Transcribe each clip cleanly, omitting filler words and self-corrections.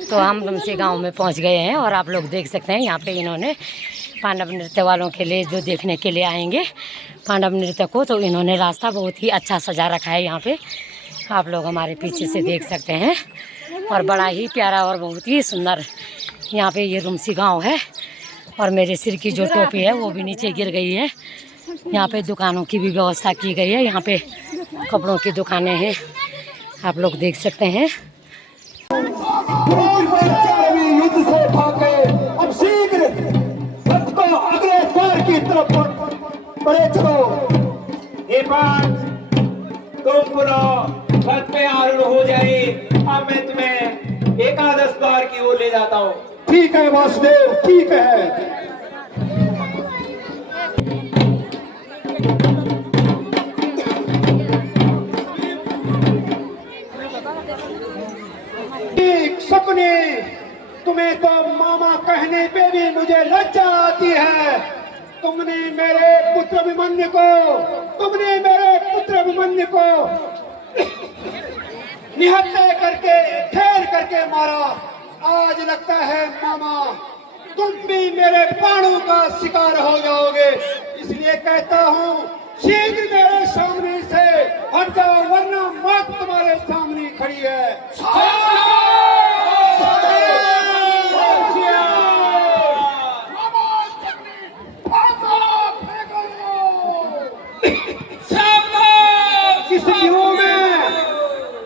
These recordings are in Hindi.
तो हम लमसी गांव में पहुंच गए हैं और आप लोग देख सकते हैं यहाँ पे इन्होंने पांडव नृत्य वालों के लिए जो देखने के लिए आएंगे पांडव नृत्य को, तो इन्होंने रास्ता बहुत ही अच्छा सजा रखा है। यहाँ पे आप लोग हमारे पीछे से देख सकते हैं और बड़ा ही प्यारा और बहुत ही सुंदर यहाँ पे ये रुमसी गाँव है। और मेरे सिर की जो टोपी है वो भी नीचे गिर गई है। यहाँ पे दुकानों की भी व्यवस्था की गई है। यहाँ पे कपड़ों की दुकानें हैं, आप लोग देख सकते हैं। युद्ध से भागे अब शीघ्र रथ को अगले द्वार की तरफ बढ़े चलो। ये बात तुम पुनः रथ पे आरूढ़ हो जाए, अब मैं तुम्हें एकादश द्वार की ओर ले जाता हूँ। ठीक है वासुदेव, ठीक है। सपने तुम्हें तो मामा कहने पे भी मुझे लज्जा आती है। तुमने मेरे पुत्र अभिमन्यु को निहत्थे करके ठेर करके मारा। आज लगता है मामा तुम भी मेरे बाणों का शिकार हो जाओगे। इसलिए कहता हूँ शीघ्र मेरे सामने से हट जाओ, वरना मौत तुम्हारे सामने खड़ी है।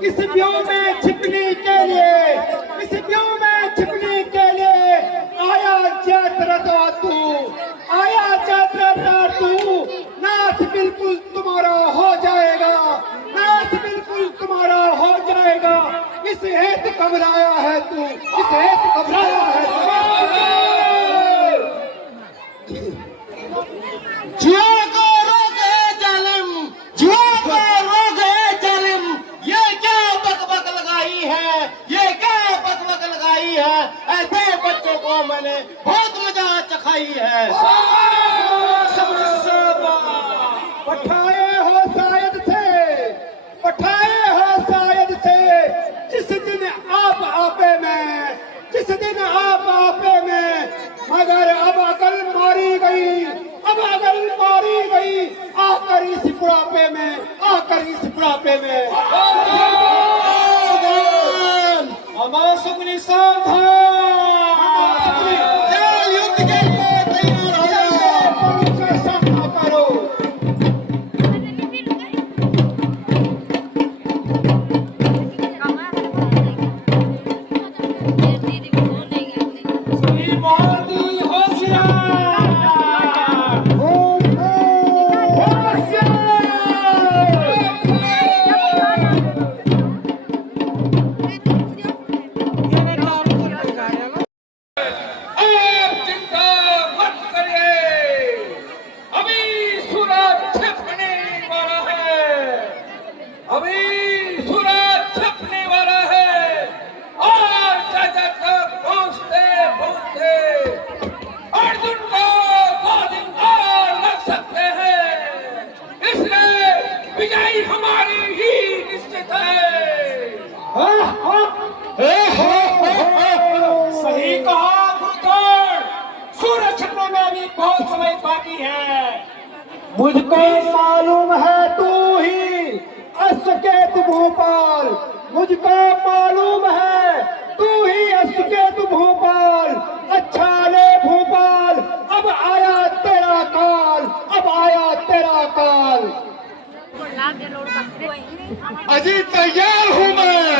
इस व्यूह में छिपने के लिए आया जात्रा तू नाश बिल्कुल तुम्हारा हो जाएगा। इस हेतु घबराया है तू, जिया को रोके जालिम, ये क्या बकबक लगाई है, ऐसे बच्चों को मैंने बहुत मजा चखाई है। पठाए हो शायद से जिस दिन आप आपे में मगर अब अकल मारी गई आकर इस बुढ़ापे में हमारा सुखनी युद्ध के लिए तैयार हो जाओ, सामना करो। सही कहा गुरुद्वार, सूरज छिपने में भी बहुत समय बाकी है। मुझको मालूम है तू ही अश्वकेतु भोपाल, अच्छा ले भोपाल, अब आया तेरा काल। अजी तैयार हूँ मैं,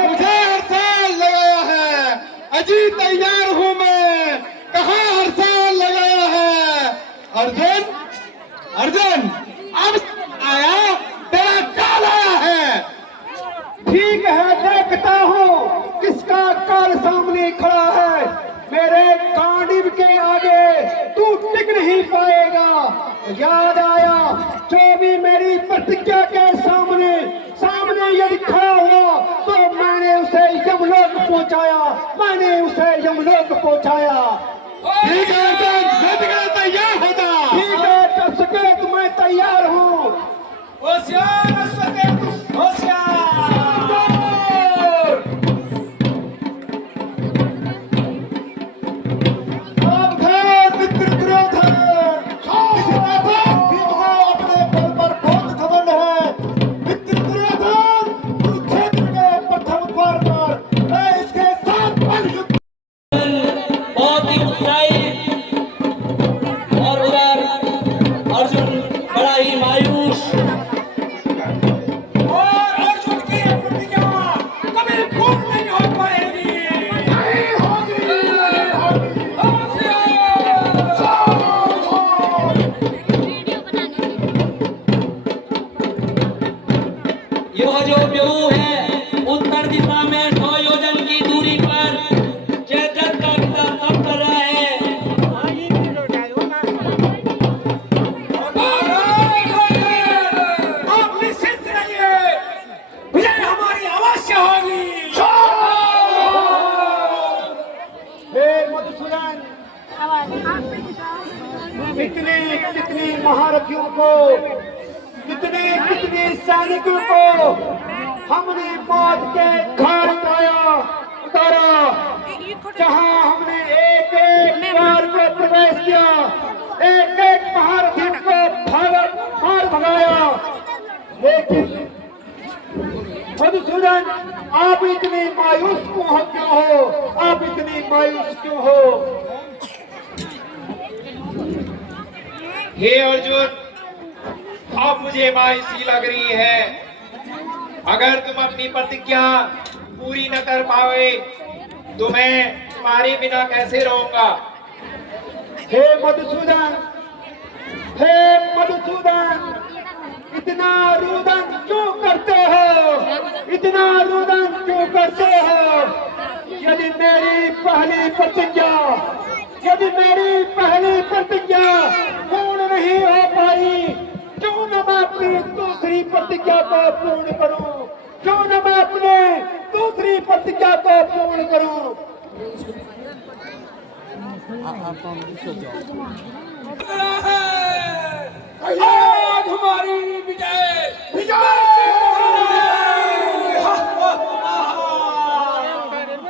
मुझे हर साल लगाया है। अजी तैयार हूँ मैं, कहाँ हर साल लगाया है। अर्जुन अब आया तेरा काल आया है। ठीक है, देखता हूँ किसका काल सामने खड़ा है। मेरे कांडिव के आगे तू टिक नहीं पाएगा। याद आया जो भी मेरी प्रतिज्ञा के सामने यदि खड़ा हुआ तो मैंने उसे यमलोक पहुंचाया। ठीक है, तैयार होता। ठीक है, मैं तैयार हूँ। यह जो व्यू है उत्तर दिशा में 100 योजन की दूरी पर जयजत का तप कर रहा है। आप निश्चिंत रहिए, विजय हमारी अवश्य होगी। हे मधुसूदन, कितने कितने महारथियों को, कितने कितने सैनिकों को हमने मौत के घाट उतारा, जहां हमने एक एक द्वार को प्रवेश किया, एक एक महारथी को मार भगाया। लेकिन मधुसूदन, आप इतने मायूस क्यों हो? आप इतने मायूस क्यों हो? हे अर्जुन, अब मुझे मायूसी लग रही है। अगर तुम अपनी प्रतिज्ञा पूरी न कर पाओगे तो मैं तुम्हारे बिना कैसे रहूंगा? हे मधुसूदन, हे मधुसूदन, इतना रुदन क्यों करते हो? इतना रुदन क्यों करते हो? यदि मेरी पहली प्रतिज्ञा पूर्ण नहीं हो पाई, क्यों न मैं अपनी दूसरी प्रतिज्ञा को पूर्ण करूं? क्यों न मैं अपने दूसरी प्रतिज्ञा को पूर्ण करूं? आज हमारी विजय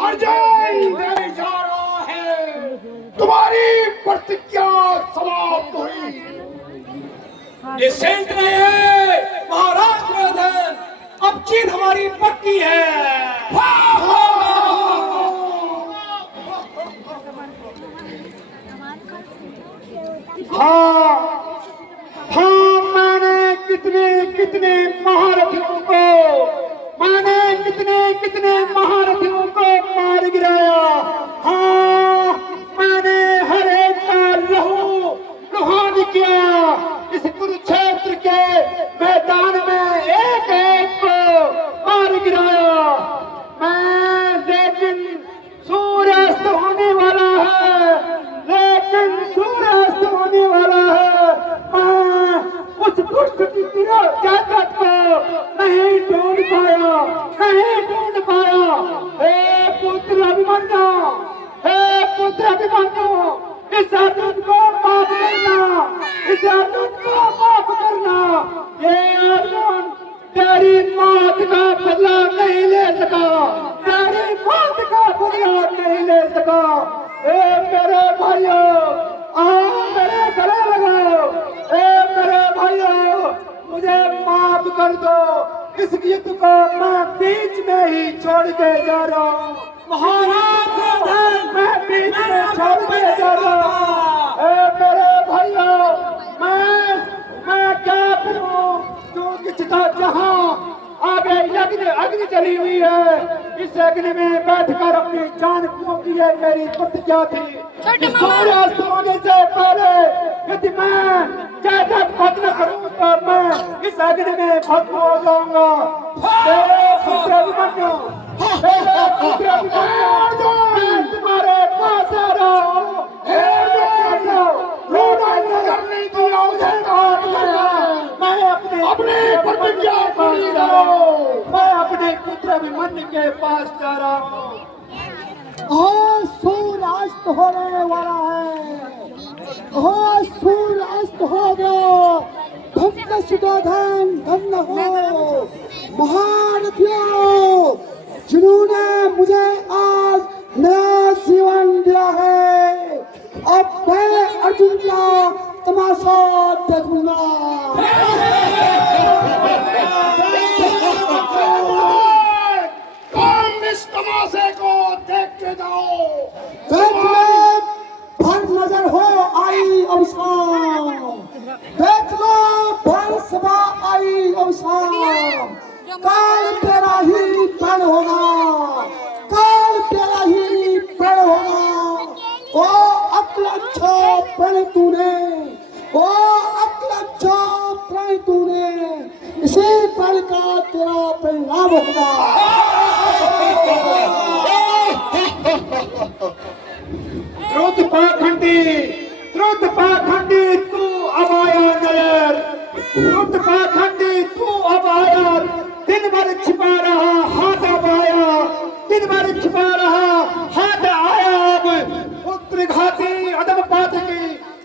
अर्जुन नहीं जा रहा है, तुम्हारी प्रतिज्ञा समाप्त हुई। निश्चिंत रहिए महाराज दुर्योधन, अब जीत हमारी पक्की है। हाँ, मैंने कितने कितने महारथियों को मार गिराया। हाँ, मैंने हर एक का लहू लुहान किया। इस कुरुक्षेत्र के मैदान में एक एक को मार गिराया मैं। लेकिन सूर्यास्त होने वाला है, मैं उस दुष्ट की ताकत को नहीं ढूंढ पाया। हे पुत्र अभिमन्यु, इस अर्जुन को माफ करना। ये अर्जुन तेरी मौत का बदला नहीं ले सका। हे मेरे भाइयों, मेरे गले लगाओ। हे मेरे भाइयों, मुझे माफ कर दो। इस गीत को मैं बीच में ही छोड़ के जा रहा हूँ। मैं बीच में छोड़ के जा रहा हूँ। हे मेरे भाइयों, मैं क्या करूँ? क्योंकि चिता जहाँ आगे अग्नि चली हुई है, इस अग्नि में बैठकर अपनी जान क्यों की है मेरी प्रतिज्ञा थी। सूर्यास्त होने से पहले यदि मैं जयजत भजन करूं तो मैं इस अग्नि में भस्म हो जाऊंगा। पुत्र अभिमन्यु, मैं तुम्हारे पास आ रहा हूँ। मैं अपने पुत्र अभिमन्यु के पास जा रहा हूँ। और सूर्यास्त होने वाला है। और सूर्यास्त हो गया। धन्य सुधाधन, धन्य हो महारथियों, जिन्होंने मुझे आज नया जीवन दिया है। अब मैं अर्जुन का तमाशा देखूंगा। इस तमाशे को देख के जाओ। देख लो, भर नजर हो आई अवसान। देख लो, भर सभा आई अवसान। काल तेरा ही प्रण होगा, काल तेरा ही प्रण होगा। ओ अक्ल अच्छा प्रण तूने, ओ अक्ल अच्छा प्रण तूने, इसी प्रण का तेरा परिणाम होगा। द्रुत पाखंडी तू अब आया नजर, द्रुत पाखंडी तू अब आया, दिन भर छिपा रहा हाथ अब आया, दिन भर छिपा रहा हाथ आया अब। पुत्र घाती अदब पातकी,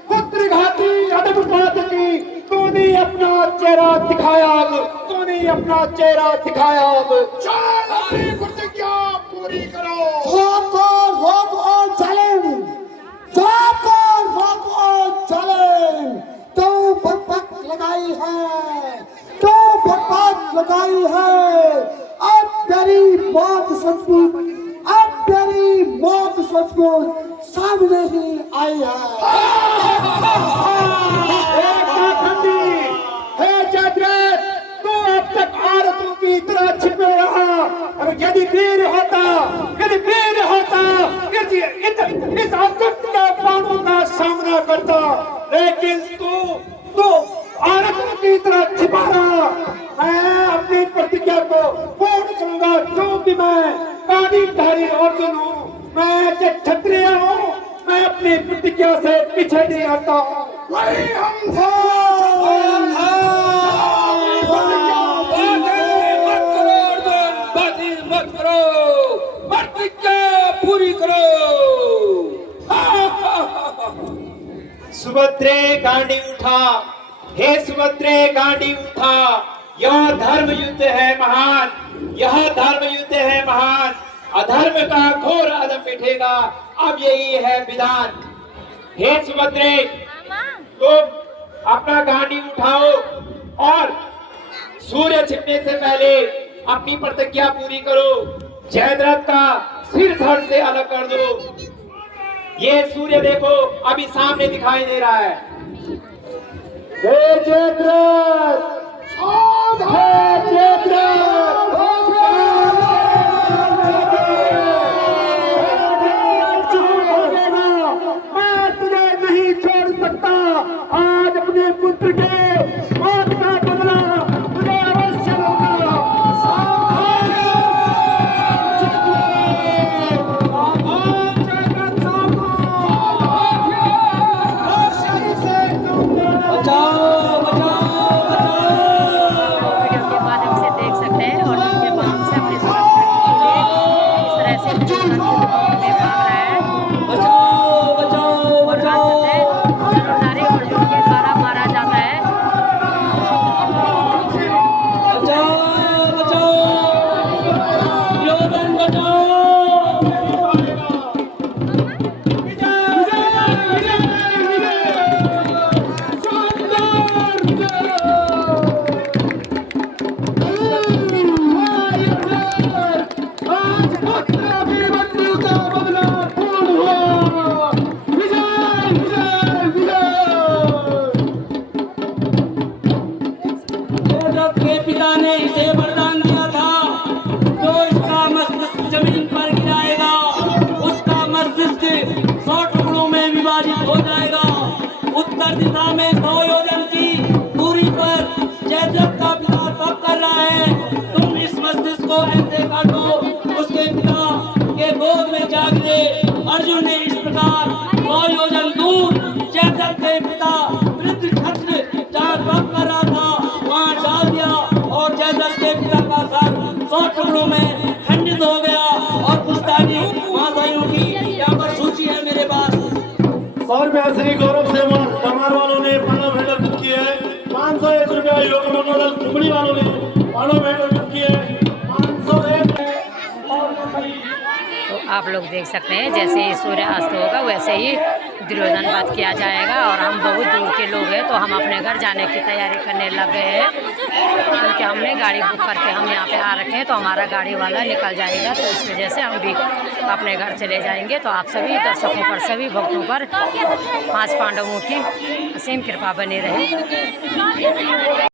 पुत्र घाती अदब पातकी, तूने अपना चेहरा दिखाया अब, तूने अपना चेहरा दिखाया अब। अपनी प्रतिज्ञा पूरी करो। रोक और चैलेंज, रोक और चैलेंज। तो बकबक लगाई है, तो बकबक लगाई है। अब तेरी मौत सचमुच, अब तेरी मौत सचमुच सामने ही आई है। हे जयद्रथ, तू अब तक औरतों की तरह छिपे रहा। और यदि वीर होता, यदि वीर होता, यदि इस अद्भुत के बाणों का सामना करता, लेकिन तू औरतों की तरह छिपा रहा। मैं अपनी प्रतिज्ञा को पूर्ण करूंगा, क्योंकि मैं कांडीधारी अर्जुन हूँ, मैं क्षत्रिय हूँ, मैं अपनी प्रतिज्ञा से पीछे नहीं हटता हूँ। वही हम मत करो, प्रतिज्ञा पूरी करो। सुभद्रे गांडी उठा, हे सुभद्रे गांडी उठा, यह धर्म युद्ध है महान, यह धर्म युद्ध है महान, अधर्म का घोर अधम मिटेगा, अब यही है विधान। हे सुभद्रे, तुम अपना गांडी उठाओ और सूर्य छिपने से पहले अपनी प्रतिज्ञा पूरी करो। जयद्रथ का सिर धड़ से अलग कर दो। ये सूर्य देखो अभी सामने दिखाई दे रहा है। हे जयद्रथ, हे जयद्रथ, मैं तुझे नहीं छोड़ सकता। आज अपने पुत्र के मौत का बदला तुझे अवश्य होगा। वीडियो के माध्यम से देख सकते हैं और उनके माध्यम से अपने सुरक्षा कीजिए। इस तरह से दुर्योधन युद्ध में भाग रहा है और धनुर्धारी अर्जुन के द्वारा मारा जाता है। के पिता ने इसे वरदान दिया था, जो इसका मस्तिष्क जमीन पर गिराएगा उसका मस्तिष्क 100 टुकड़ों में विभाजित हो जाएगा। उत्तर दिशा में 100 योजन की दूरी पर जयद्रथ का पिता तप कर रहा है। तुम इस मस्तिष्क को ऐसे काटो उसके पिता के गोद में जागते। अर्जुन ने इस प्रकार 100 योजन दूर जयद्रथ के पिता वृद्ध क्षत्र जहाँ तप कर रहा था वहाँ डाल दिया और जयद्रथ के पिता का सर 100 टुकड़ों में खंडित हो गया। और पुस्तानी महाशयों की यहाँ पर सूची है मेरे पास। 100 रुपया श्री गौरव सेवन कमार वालों ने पानो मेडल बुक किए हैं। 501 रुपया योग मंडल कुमड़ी वालों ने पानो मेडल बुक किए हैं। 501 तो आप लोग देख सकते हैं जैसे ही सूर्य अस्त होगा वैसे ही दुर्योधन वध किया जाएगा। और हम बहुत दूर के लोग हैं तो हम अपने घर जाने की तैयारी करने लग गए हैं, क्योंकि हमने गाड़ी बुक करके हम यहाँ पे आ रखे हैं। तो हमारा गाड़ी वाला निकल जाएगा, तो इस वजह से हम भी अपने घर चले जाएंगे। तो आप सभी दर्शकों पर, सभी भक्तों पर 5 पांडवों की असीम कृपा बनी रहे।